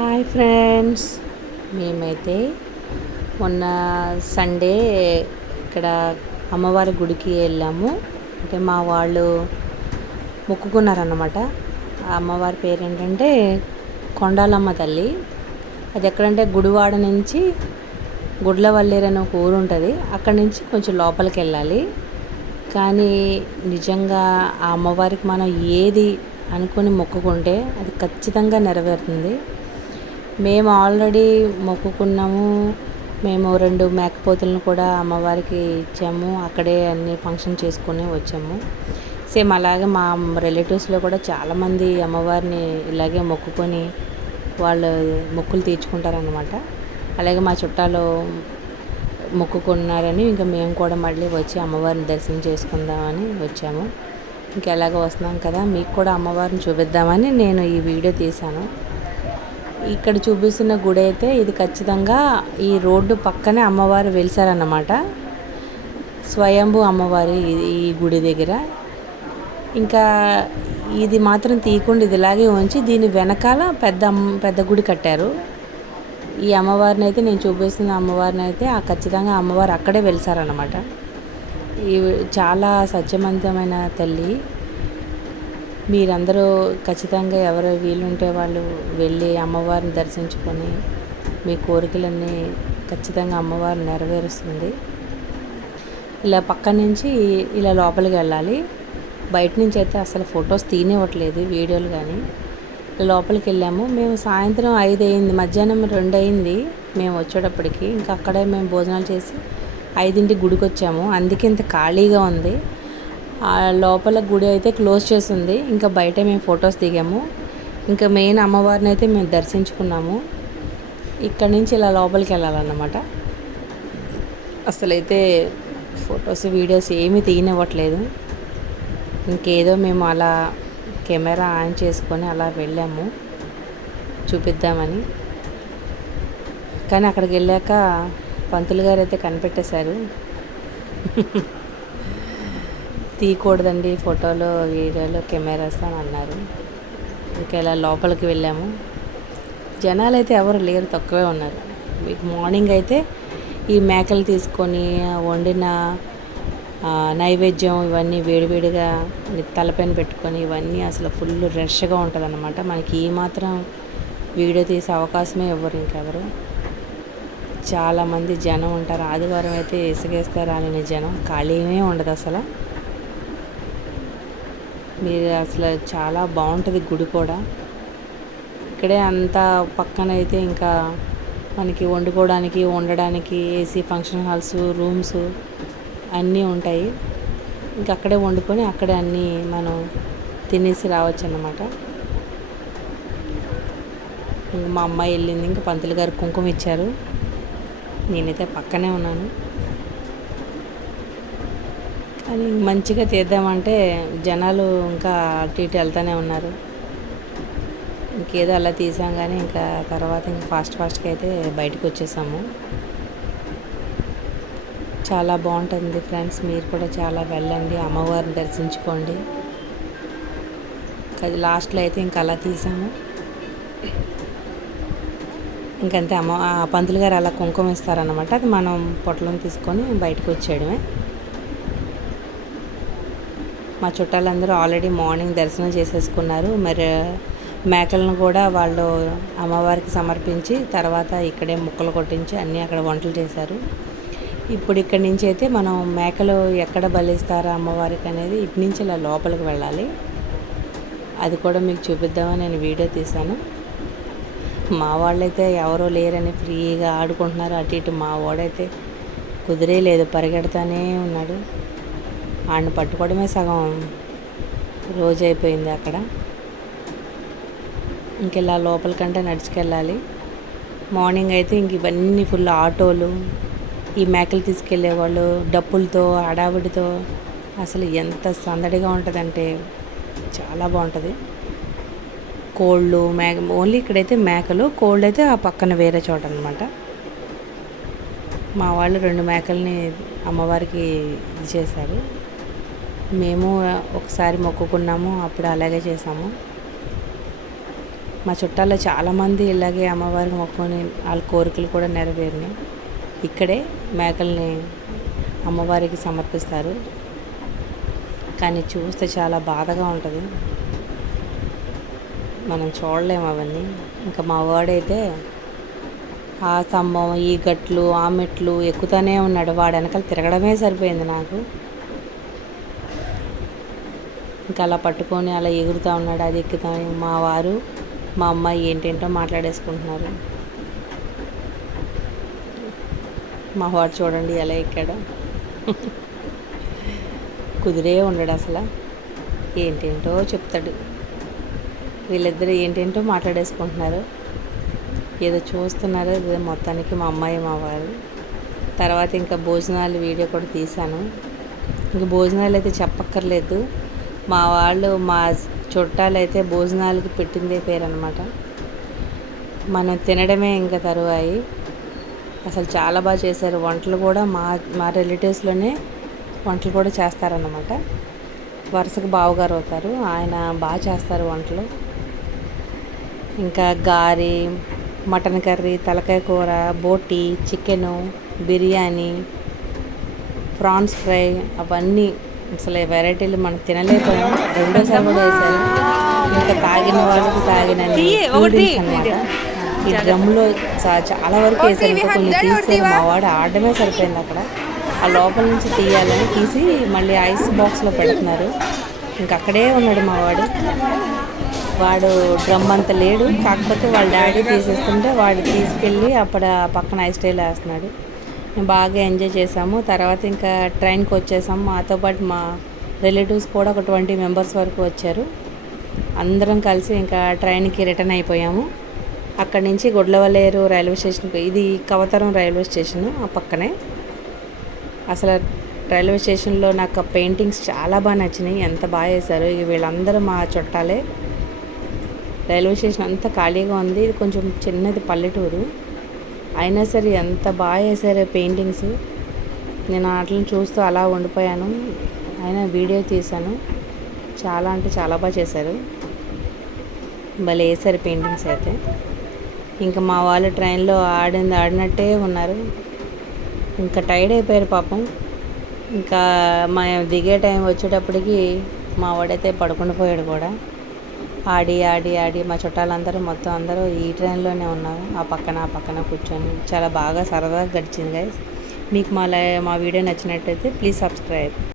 Hi friends, మేమైతే మొన్న Sunday ఇక్కడ అమ్మవారి గుడికి వెళ్ళాము. అంటే మా వాళ్ళు మొక్కుకున్నారన్నమాట. ఆ అమ్మవారి పేరు ఏంటంటే కొండాలమ్మ తల్లి. అది ఎక్కడంటే గుడివాడ నుంచి గుడ్లవల్లేరు అనే ఒక ఊరు ఉంటుంది. అక్కడి నుంచి కొంచెం లోపలికి వెళ్ళాలి. కానీ నిజంగా ఆ అమ్మవారికి మనం ఏది అనుకుని మొక్కుకుంటే అది ఖచ్చితంగా నెరవేరుతుంది. మేము ఆల్రెడీ మొక్కుకున్నాము. మేము 2 మేకపోతులను కూడా అమ్మవారికి ఇచ్చాము. అక్కడే అన్ని ఫంక్షన్ చేసుకొని వచ్చాము. సేమ్ అలాగే మా రిలేటివ్స్లో కూడా చాలామంది అమ్మవారిని ఇలాగే మొక్కుకొని వాళ్ళు మొక్కులు తీర్చుకుంటారనమాట. అలాగే మా చుట్టాలు మొక్కుకున్నారని ఇంకా మేము కూడా మళ్ళీ వచ్చి అమ్మవారిని దర్శనం చేసుకుందామని వచ్చాము. ఇంకా ఎలాగ వస్తున్నాం కదా, మీకు కూడా అమ్మవారిని చూపిద్దామని నేను ఈ వీడియో తీశాను. ఇక్కడ చూపిస్తున్న గుడి అయితే ఇది ఖచ్చితంగా ఈ రోడ్డు పక్కనే అమ్మవారు వెలిసారన్నమాట. స్వయంభూ అమ్మవారి ఈ గుడి దగ్గర. ఇంకా ఇది మాత్రం తీయకుండా ఇది ఇలాగే ఉంచి దీని వెనకాల పెద్ద గుడి కట్టారు. ఈ అమ్మవారిని అయితే నేను చూపిస్తున్న అమ్మవారిని అయితే ఖచ్చితంగా అమ్మవారు అక్కడే వెలిసారన్నమాట. ఇవి చాలా సత్యవంతమైన తల్లి. మీరందరూ ఖచ్చితంగా ఎవరు వీలుంటే వాళ్ళు వెళ్ళి అమ్మవారిని దర్శించుకొని మీ కోరికలన్నీ ఖచ్చితంగా అమ్మవారు నెరవేరుస్తుంది. ఇలా పక్క నుంచి ఇలా లోపలికి వెళ్ళాలి. బయట నుంచి అయితే అసలు ఫొటోస్ తీనివ్వట్లేదు, వీడియోలు కానీ. లోపలికి వెళ్ళాము. మేము సాయంత్రం 5 అయింది, మధ్యాహ్నం 2 అయింది మేము వచ్చేటప్పటికి. ఇంకా అక్కడే మేము భోజనాలు చేసి 5ంటికి గుడికి వచ్చాము. అందుకే ఇంత ఖాళీగా ఉంది. లోపల గుడి అయితే క్లోజ్ చేసింది. ఇంకా బయట మేము ఫొటోస్ దిగాము. ఇంకా మెయిన్ అమ్మవారిని అయితే మేము దర్శించుకున్నాము. ఇక్కడ నుంచి ఇలా లోపలికి వెళ్ళాలన్నమాట. అసలైతే ఫొటోస్ వీడియోస్ ఏమీ తీయనివ్వట్లేదు. ఇంకేదో మేము అలా కెమెరా ఆన్ చేసుకొని అలా వెళ్ళాము చూపిద్దామని. కానీ అక్కడికి వెళ్ళాక పంతులు గారు అయితే కనిపెట్టేశారు. తీయకూడదండి ఫోటోలు, వీడియోలు, కెమెరాస్ అని అన్నారు. ఇంకా ఇలా లోపలికి వెళ్ళాము. జనాలు అయితే ఎవరు లేరు, తక్కువే ఉన్నారు. మీకు మార్నింగ్ అయితే ఈ మేకలు తీసుకొని వండిన నైవేద్యం ఇవన్నీ వేడివేడిగా తలపైన పెట్టుకొని ఇవన్నీ అసలు ఫుల్ రష్గా ఉంటుంది అన్నమాట. మనకి ఈ మాత్రం వీడియో తీసే అవకాశమే ఇవ్వరు ఇంకెవరు. చాలామంది జనం ఉంటారు. ఆదివారం అయితే ఇసుగేస్తారు అని జనం, ఖాళీనే ఉండదు అసలు. మీరు అసలు చాలా బాగుంటుంది గుడి కూడా. ఇక్కడే అంతా పక్కన అయితే ఇంకా మనకి వండుకోవడానికి, ఉండడానికి ఏసీ ఫంక్షన్ హాల్స్, రూమ్స్ అన్నీ ఉంటాయి. ఇంకా అక్కడే వండుకొని అక్కడే అన్నీ మనం తినేసి రావచ్చు అన్నమాట. ఇంకా మా అమ్మాయి వెళ్ళింది. ఇంకా పంతులు గారు కుంకుమ ఇచ్చారు. నేనైతే పక్కనే ఉన్నాను. కానీ మంచిగా తీద్దామంటే జనాలు ఇంకా అటు ఇటు వెళ్తూనే ఉన్నారు. ఇంకేదో అలా తీసాం కానీ ఇంకా తర్వాత ఇంకా ఫాస్ట్గా అయితే బయటకు వచ్చేసాము. చాలా బాగుంటుంది ఫ్రెండ్స్, మీరు కూడా చాలా వెళ్ళండి, అమ్మవారిని దర్శించుకోండి. అది లాస్ట్లో అయితే ఇంకా అలా తీసాము. ఇంకంతే పంతులు గారు అలా కుంకుమ ఇస్తారన్నమాట. అది మనం పొట్లను తీసుకొని బయటకు వచ్చేయడమే. మా చుట్టాలందరూ ఆల్రెడీ మార్నింగ్ దర్శనం చేసేసుకున్నారు. మరి మేకలను కూడా వాళ్ళు అమ్మవారికి సమర్పించి తర్వాత ఇక్కడే ముక్కలు కొట్టించి అన్నీ అక్కడ వంటలు చేశారు. ఇప్పుడు ఇక్కడి నుంచి అయితే మనం మేకలు ఎక్కడ బలిస్తారో అమ్మవారికి అనేది ఇటు నుంచి ఇలా లోపలికి వెళ్ళాలి. అది కూడా మీకు చూపిద్దామని నేను వీడియో తీశాను. మా వాళ్ళైతే ఎవరో లేరని ఫ్రీగా ఆడుకుంటున్నారు అటు ఇటు. మా వాడైతే కుదిరే లేదు, పరిగెడతానే ఉన్నాడు. ఆయన పట్టుకోవడమే సగం రోజు అయిపోయింది అక్కడ. ఇంకెలా లోపలికంటే నడుచుకెళ్ళాలి. మార్నింగ్ అయితే ఇంక ఇవన్నీ ఫుల్ ఆటోలు, ఈ మేకలు తీసుకెళ్ళేవాళ్ళు డప్పులతో హడావిడితో అసలు ఎంత సందడిగా ఉంటుందంటే చాలా బాగుంటుంది. కోళ్ళు, ఓన్లీ ఇక్కడైతే మేకలు, కోళ్ళు అయితే ఆ పక్కన వేరే చోట అనమాట. మా వాళ్ళు 2 మేకల్ని అమ్మవారికి ఇచ్చేశారు. మేము ఒకసారి మొక్కుకున్నాము, అప్పుడు అలాగే చేసాము. మా చుట్టాల్లో చాలామంది ఇలాగే అమ్మవారికి మొక్కుకొని వాళ్ళ కోరికలు కూడా నెరవేరినాయి. ఇక్కడే మేకల్ని అమ్మవారికి సమర్పిస్తారు. కానీ చూస్తే చాలా బాధగా ఉంటుంది, మనం చూడలేము అవన్నీ. ఇంకా మా వాడైతే ఆ స్తంభం, ఈ గట్లు, ఆ మెట్లు ఎక్కుతూనే ఉన్నాడు. వాడు వెనకాల తిరగడమే సరిపోయింది నాకు. ఇంకా అలా పట్టుకొని అలా ఎగురుతూ ఉన్నాడు, అది ఎక్కుతా. మా వారు మా అమ్మాయి ఏంటేంటో మాట్లాడేసుకుంటున్నారు. మా వాడు చూడండి ఎలా ఎక్కాడో, కుదిరే ఉండడు అసలు. ఏంటేంటో చెప్తాడు. వీళ్ళిద్దరు ఏంటేంటో మాట్లాడేసుకుంటున్నారు, ఏదో చూస్తున్నారు. ఇదే మొత్తానికి మా అమ్మాయి మా వారు. తర్వాత ఇంకా భోజనాలు వీడియో కూడా తీశాను. ఇంక భోజనాలు అయితే చెప్పక్కర్లేదు. మా వాళ్ళు మా చుట్టాలు అయితే భోజనాలకి పెట్టిందే పేరు అనమాట. మనం తినడమే ఇంకా తరువాయి. అసలు చాలా బాగా చేశారు. వంటలు కూడా మా రిలేటివ్స్లోనే వంటలు కూడా చేస్తారన్నమాట. వరుసకు బావగారు అవుతారు, ఆయన బాగా చేస్తారు వంటలు. ఇంకా గారి, మటన్ కర్రీ, తలకాయ కూర, బోటి, చికెను, బిర్యానీ, ప్రాన్స్ ఫ్రై, అవన్నీ అసలు వెరైటీలు మనం తినలేకపోయాం. రెండోసారి కూడా వేశారు. ఇంకా తాగిన వాళ్ళకి తాగినన్ని కూల్ డ్రింక్స్ అనమాట. ఈ డ్రమ్లో చాలా వరకు వేశారు. ఇంకా కొన్ని తీసారు. మా వాడు ఆడడమే సరిపోయింది అక్కడ. ఆ లోపల నుంచి తీయాలని తీసి మళ్ళీ ఐస్ బాక్స్లో పెడుతున్నారు. ఇంక అక్కడే ఉన్నాడు మా వాడు డ్రమ్ అంత లేడు, కాకపోతే వాళ్ళ డాడీ తీసేస్తుంటే వాడు తీసుకెళ్ళి అక్కడ పక్కన ఐస్ ట్రేలో వేస్తున్నాడు. బాగా ఎంజాయ్ చేసాము. తర్వాత ఇంకా ట్రైన్కి వచ్చేసాము. మాతో పాటు మా రిలేటివ్స్ కూడా ఒక 20 మెంబర్స్ వరకు వచ్చారు. అందరం కలిసి ఇంకా ట్రైన్కి రిటర్న్ అయిపోయాము. అక్కడి నుంచి గుడ్లవల్లేరు రైల్వే స్టేషన్కి, ఇది కవతరం రైల్వే స్టేషను ఆ పక్కనే. అసలు రైల్వే స్టేషన్లో నాకు పెయింటింగ్స్ చాలా బాగా నచ్చినాయి, ఎంత బాగా వేశారు. ఇక వీళ్ళందరూ మా చుట్టాలే. రైల్వే స్టేషన్ అంతా ఖాళీగా ఉంది. ఇది కొంచెం చిన్నది పల్లెటూరు, అయినా సరే ఎంత బాగా వేసారో పెయింటింగ్స్. నేను వాటిని చూస్తూ అలా ఉండిపోయాను. అయినా వీడియో తీశాను. చాలా అంటే చాలా బాగా చేశారు, భలే వేసారు పెయింటింగ్స్ అయితే. ఇంకా మా వాళ్ళు ట్రైన్లో ఆడినట్టే ఉన్నారు. ఇంకా టైర్డ్ అయిపోయారు పాపం. ఇంకా మా దిగే టైం వచ్చేటప్పటికి మా వాడైతే పడుకుని పోయాడు కూడా. ఆడి ఆడి ఆడి మా చుట్టాలందరూ మొత్తం అందరూ ఈ ట్రైన్లోనే ఉన్నారు. ఆ పక్కన కూర్చొని చాలా బాగా సరదాగా గడిచింది గైస్. మీకు మా వీడియో నచ్చినట్టయితే ప్లీజ్ సబ్స్క్రైబ్.